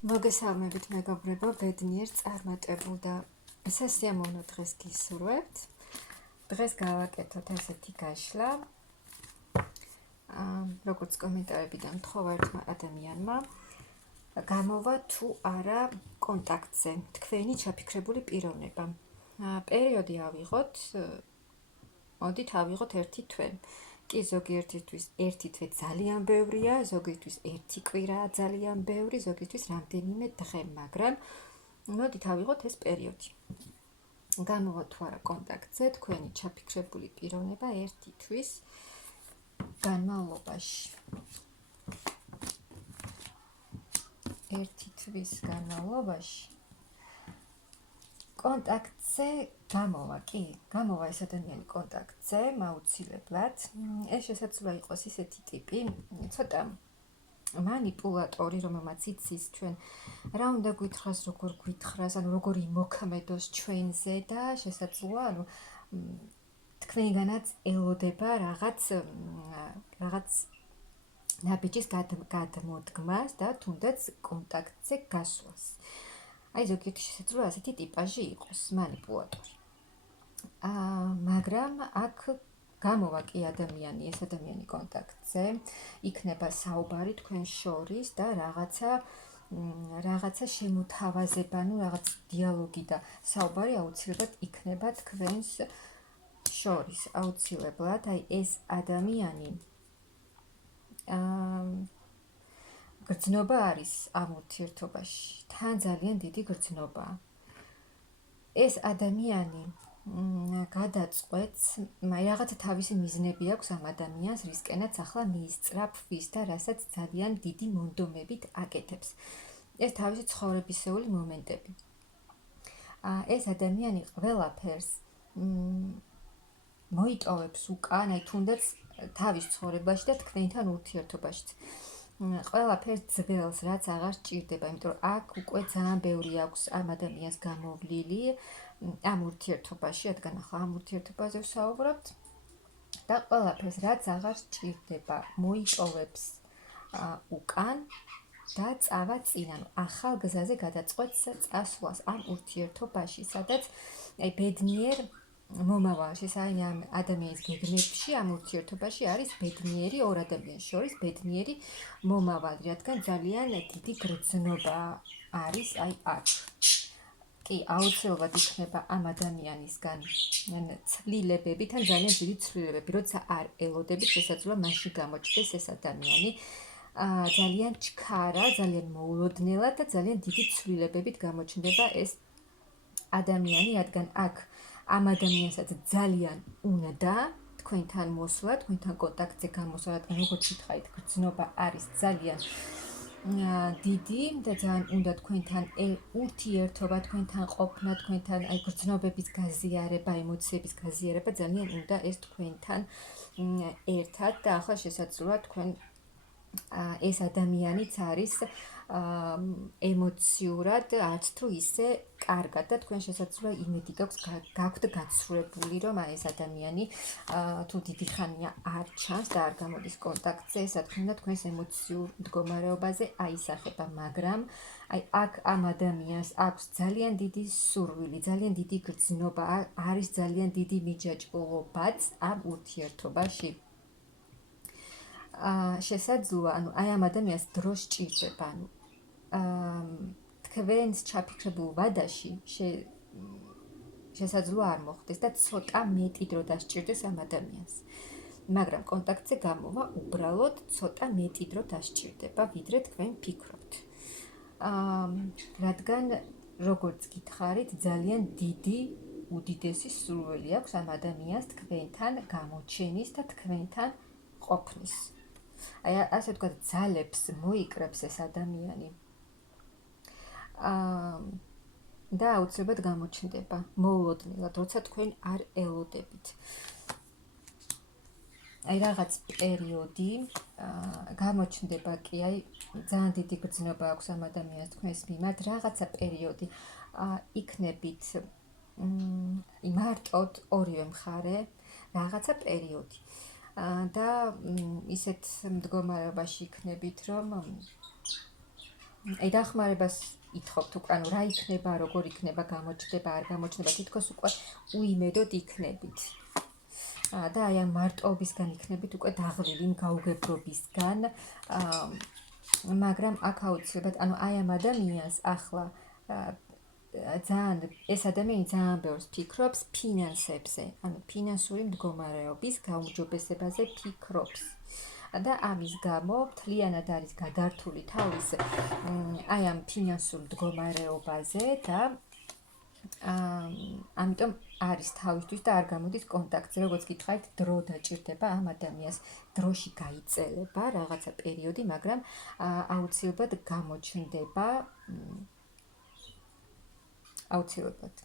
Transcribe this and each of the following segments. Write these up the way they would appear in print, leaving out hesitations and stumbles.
მოგესალმებით მეგობრებო, ბედნიერ წარმატებულ და სასიამოვნო დღეს გისურვებთ. დღეს გავაკეთოთ ესეთი გაშლა. როგორც კომენტარებიდან მთხოვა ერთმა ადამიანმა, გამოვა თუ არა კონტაქტზე თქვენი ჩაფიქრებული პიროვნება. პერიოდი ავიღოთ, მოდით ავიღოთ ერთი თვე. კი ზოგიერთისთვის ერთი თვე ძალიან ბევრია, ზოგიერთთვის ერთი კვირაა ძალიან ბევრი, ზოგიერთთვის რამდენიმე დღე, მაგრამ მოდით ავიღოთ ეს პერიოდი. გამოვა თუ არა კონტაქტზე თქვენი ჩაფიქრებული პიროვნება ერთი თვის განმავლობაში. ერთი თვის განმავლობაში კონტაქტზე გამოვა, კი, გამოვა ეს ადამიანი კონტაქტზე, აუცილებლად. ეს შესაძლოა იყოს ისეთი ტიპი, ცოტა манипуляტორი, რომელმაც იცის ჩვენ რა უნდა გვითხრას, როგორ გვითხრას, ანუ როგორ იმოქმედოს ჩვენზე და შესაძლოა, ანუ თქვენგანაც ელოდება რაღაც ნაბიჯის გადმოდგმას და თუნდაც კონტაქტზე გასვლას. აი ზოგიერთი შესაძლოა ასეთი ტიპაჟი იყოს, манипуляტორი. მაგრამ აქ გამოვა კი ეს ადამიანი კონტაქტზე, იქნება საუბარი თქვენ შორის და რაღაცა შემოთავაზება, ანუ რაღაც დიალოგი და საუბარი აუცილებლად იქნება თქვენს შორის, აუცილებლად. აი ეს ადამიანი გრძნობა არის ამ ურთიერთობაში, თან ძალიან დიდი გრძნობაა. ეს ადამიანი გადაწყვეტს, რაღაცა თავისი მიზნები აქვს ამ ადამიანს, რისკენაც ახლა მიისწრაფვის და რასაც ძალიან დიდი მონდომებით აკეთებს. ეს თავისი ცხოვრებისეული მომენტები. ეს ადამიანი ყველაფერს მოიტოვებს უკან, აი თუნდაც თავის ცხოვრებაში და თქვენთან ურთიერთობაშიც. ყველაფერს ძველს, რაც აღარ სჭირდება, იმიტომ რომ აქ უკვე ძალიან ბევრი აქვს ამ ადამიანს გამოვლილი ამ ურთიერთობაში, რადგან ახლა ამ ურთიერთობაზე ვსაუბრობთ და ყველაფერს, რაც აღარ სჭირდება, მოიტოვებს უკან და წავა წინ, ანუ ახალ გზაზე გადაწყვეტს წასვლას ამ ურთიერთობაში, სადაც აი ბედნიერ მომავალში, აი ამ ადამიანის გეგმებში, ამ ურთიერთობაში არის ბედნიერი ორ ადამიანს შორის ბედნიერი მომავალი, რადგან ძალიან დიდი გრძნობა არის აი აქ. კი, აუცილებლად იქნება ამ ადამიანისგან ცვლილებები, თან ძალიან დიდი ცვლილებები, როცა არ ელოდებით, შესაძლოა მაშინ გამოჩნდეს ეს ადამიანი ძალიან ჩქარა, ძალიან მოულოდნელად და ძალიან დიდი ცვლილებებით გამოჩნდება ეს ადამიანი, რადგან აქ ამ ადამიანსაც ძალიან უნდა თქვენთან მოსვლა, თქვენთან კონტაქტზე გამოსვლა, რადგან როგორც ვითხარით, გრძნობა არის ძალიან დიდი და ძალიან უნდა თქვენთან ურთიერთობა, თქვენთან ყოფნა, თქვენთან აი გრძნობების გაზიარება, ემოციების გაზიარება ძალიან უნდა ეს თქვენთან ერთად და ახლა შესაძლოა თქვენ ეს ადამიანიც არის ემოციურად არც თუ ისე კარგად და თქვენ შესაძლოა იმედი გაქვთ გაცხრებული, რომ ეს ადამიანი თუ დიდი ხანია არ ჩანს და არ გამოდის კონტაქტზე, ეს რა თქმა უნდა თქვენს ემოციურ მდგომარეობაზე აისახება, მაგრამ აი აქ ამ ადამიანს აქვს ძალიან დიდი სურვილი, ძალიან დიდი გრძნობა, არის ძალიან დიდი მიჯაჭვობაც ამ ურთიერთობაში. შესაძლოა, ანუ აი ამ ადამიანს დრო სჭირდება, ანუ თქვენს ჩაფიქრებულ ვადაში შესაძლოა არ მოხდეს და ცოტა მეტი დრო დასჭირდეს ამ ადამიანს. მაგრამ კონტაქტზე გამოვა უბრალოდ ცოტა მეტი დრო დასჭირდება, ვიდრე თქვენ ფიქრობთ. რადგან როგორც გითხარით, ძალიან დიდი უდიდესი სურვილი აქვს ამ ადამიანს თქვენთან გამოჩენის და თქვენთან ყოფნის. აი ასე ვთქვათ, ძალებს მოიკრებს ეს ადამიანი. და აუცილებლად გამოჩნდება მოულოდნელად, როცა თქვენ არ ელოდებით. აი რაღაც პერიოდი გამოჩნდება კი, აი ძალიან დიდი გრძნობა აქვს ამ ადამიანს თქვენს მიმართ, რაღაცა პერიოდი იქნებით მარტოდ ორივე მხარე, რაღაცა პერიოდი. და ისეთ მდგომარეობაში იქნებით, რომ დახმარებას ითხოვთ უკვე, ანუ რა იქნება, როგორ იქნება, გამოჩნდება, არ გამოჩნდება, თითქოს უკვე უიმედოდ იქნებით. და აი ამ მარტოობისგან იქნებით უკვე დაღლილი იმ გაუგებრობისგან, მაგრამ აქ აუცილებლად, ანუ აი ამ ადამიანს ახლა ძალიან ეს ადამიანი ძალიან ბევრს ფიქრობს ფინანსებზე, ანუ ფინანსური მდგომარეობის გაუმჯობესებაზე ფიქრობს. და ამის გამო მთლიანად არის გადართული თავის აი ამ ფინანსურ მდგომარეობაზე და ამიტომ არის თავისთვის და არ გამოდის კონტაქტზე, როგორც გითხარით, დრო დაჭირდება ამ ადამიანს, დროში გაიწელება რაღაცა პერიოდი, მაგრამ აუცილებლად გამოჩნდება აუცილებლად.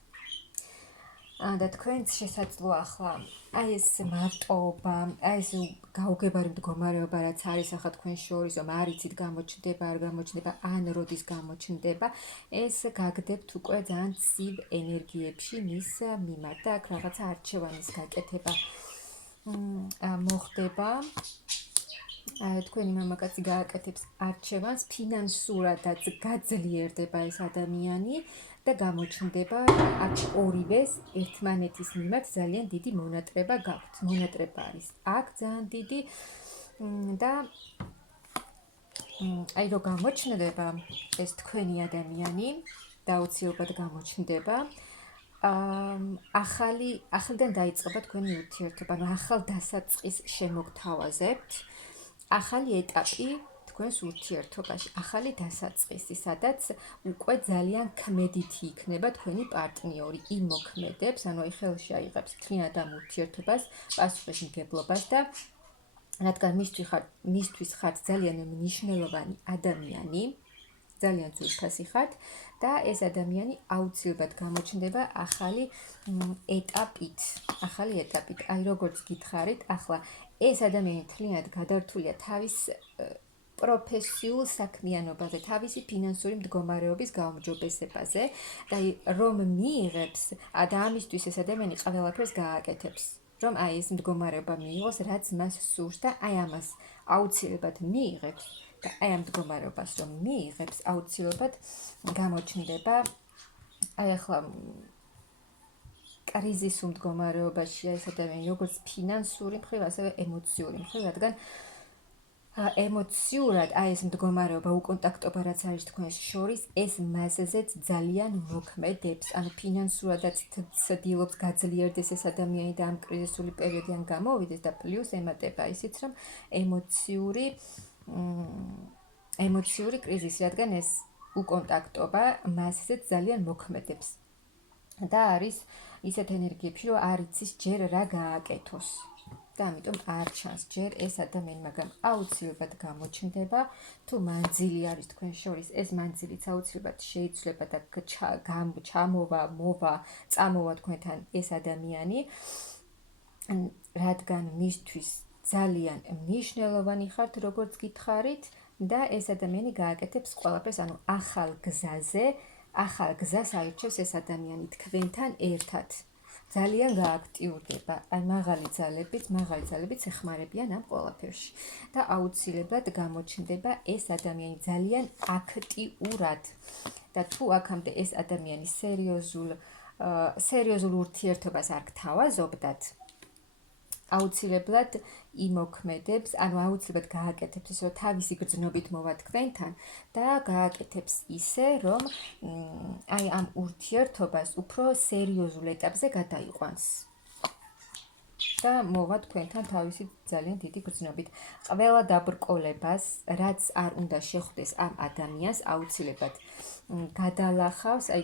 და თქვენც შესაძლოა ახლა აი ეს მარტოობა, აი ეს გაუგებარი მდგომარეობა, რაც არის ახლა თქვენ შორის, რომ არ იცით გამოჩნდება, არ გამოჩნდება, ან როდის გამოჩნდება, ეს გაგდებთ უკვე ძალიან ცივ ენერგიებში მის მიმართ და აქ რაღაცა არჩევანის გაკეთება მოხდება. თქვენი მამაკაცი გააკეთებს არჩევანს, ფინანსურადაც გაძლიერდება ეს ადამიანი და გამოჩნდება აქ ორივეს ერთმანეთის მიმართ ძალიან დიდი მონატრება გაქვთ. მონატრება არის აქ ძალიან დიდი და აი რო გამოჩნდება ეს თქვენი ადამიანი და აუცილებლად გამოჩნდება ახალიდან დაიწყება თქვენი ურთიერთობა, ანუ ახალ დასაწყის შემოგთავაზებთ, ახალი ეტაპი თქვენს ურთიერთობაში, ახალი დასაწყისი, სადაც უკვე ძალიან ქმედითი იქნება თქვენი პარტნიორი, იმოქმედებს, ანუ აი ხელში აიღებს მთლიანად ამ ურთიერთობას, პასუხისმგებლობას და რადგან მისთვის ხართ ძალიან მნიშვნელოვანი ადამიანი, ძალიან ძვირფასი ხართ და ეს ადამიანი აუცილებლად გამოჩნდება ახალი ეტაპით. აი როგორც გითხარით, ახლა ეს ადამიანი მთლიანად გადართულია თავის პროფესიულ საქმიანობაზე, თავისი ფინანსური მდგომარეობის გაუმჯობესებაზე და რომ მიიღებს და ამისთვის ეს ადამიანი ყველაფერს გააკეთებს, რომ აი ეს მდგომარეობა მიიღოს, რაც მას სურს და აი ამას აუცილებლად მიიღებს და აი ამ მდგომარეობას რომ მიიღებს, აუცილებლად გამოჩნდება აი ახლა კრიზისულ მდგომარეობაშია ეს ადამიანი, როგორც ფინანსური მხრივ, ასევე ემოციური მხრივ, რადგან ემოციურად აი ეს მდგომარეობა, უკონტაქტობა რაც არის თქვენს შორის, ეს მასზეც ძალიან მოქმედებს, ანუ ფინანსურადაც ცდილობს გაძლიერდეს ეს ადამიანი და ამ კრიზისული პერიოდიდან გამოვიდეს და პლუს ემატება ისიც, რომ ემოციური კრიზისი, რადგან ეს უკონტაქტობა მასზეც ძალიან მოქმედებს. და არის ისეთ ენერგიებში, რომ არ იცის ჯერ რა გააკეთოს. და ამიტომ არ ჩანს ჯერ ეს ადამიანი, მაგრამ აუცილებლად გამოჩნდება, თუ მანძილი არის თქვენ შორის, ეს მანძილიც აუცილებლად შეიცვლება და წამოვა თქვენთან ეს ადამიანი, რადგან მისთვის ძალიან მნიშვნელოვანი ხართ, როგორც გითხარით, და ეს ადამიანი გააკეთებს ყველაფერს, ანუ ახალ გზას აირჩევს ეს ადამიანი თქვენთან ერთად. ძალიან გააქტიურდება, აი მაღალი ძალებით ეხმარებიან ამ ყველაფერში და აუცილებლად გამოჩნდება ეს ადამიანი ძალიან აქტიურად და თუ აქამდე ეს ადამიანი სერიოზულ ურთიერთობას არ გთავაზობდათ, აუცილებლად იმოქმედებს, ანუ აუცილებლად გააკეთებს ისე, რომ თავისი გრძნობით მოვა თქვენთან და გააკეთებს ისე, რომ აი ამ ურთიერთობას უფრო სერიოზულ ეტაპზე გადაიყვანს. და მოვა თქვენთან თავისი ძალიან დიდი გრძნობით. ყველა დაბრკოლებას, რაც არ უნდა შეხვდეს ამ ადამიანს, აუცილებლად გადალახავს, აი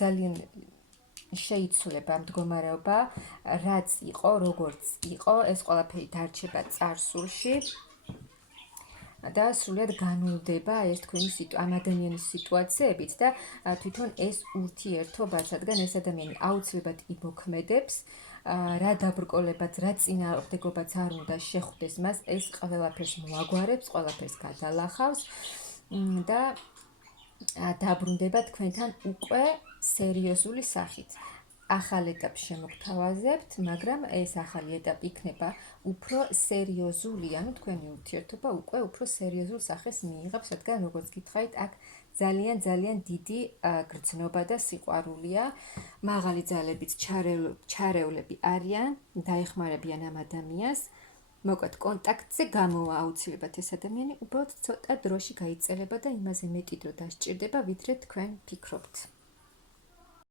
ძალიან შეიცვლება მდგომარეობა, რაც იყო, როგორც იყო, ეს ყველაფერი დარჩება წარსულში და სრულად განულდება ეს თქვენი ამ ადამიანის სიტუაციებით და თვითონ ეს ურთიერთობა, რადგან ეს ადამიანი აუცილებლად იმოქმედებს, რა დაბრკოლებაც, რა წინააღმდეგობაც არ უნდა შეხვდეს მას, ეს ყველაფერს მოაგვარებს, ყველაფერს გადალახავს და დაბრუნდება თქვენთან უკვე სერიოზული სახით. ახალ ეტაპს შემოგთავაზებთ, მაგრამ ეს ახალი ეტაპი იქნება უფრო სერიოზული, ანუ თქვენი ურთიერთობა უკვე უფრო სერიოზულ სახეს მიიღებს, რადგან როგორც გითხარით, აქ ძალიან დიდი გრძნობა და სიყვარულია, მაღალი ძალებიც ჩარევლები არიან, დაეხმარებიან ამ ადამიანს. მოკლედ კონტაქტზე გამოვა აუცილებლად ეს ადამიანი, უბრალოდ ცოტა დროში გაიწერება და იმაზე მეტი დრო დასჭირდება, ვიდრე თქვენ ფიქრობთ.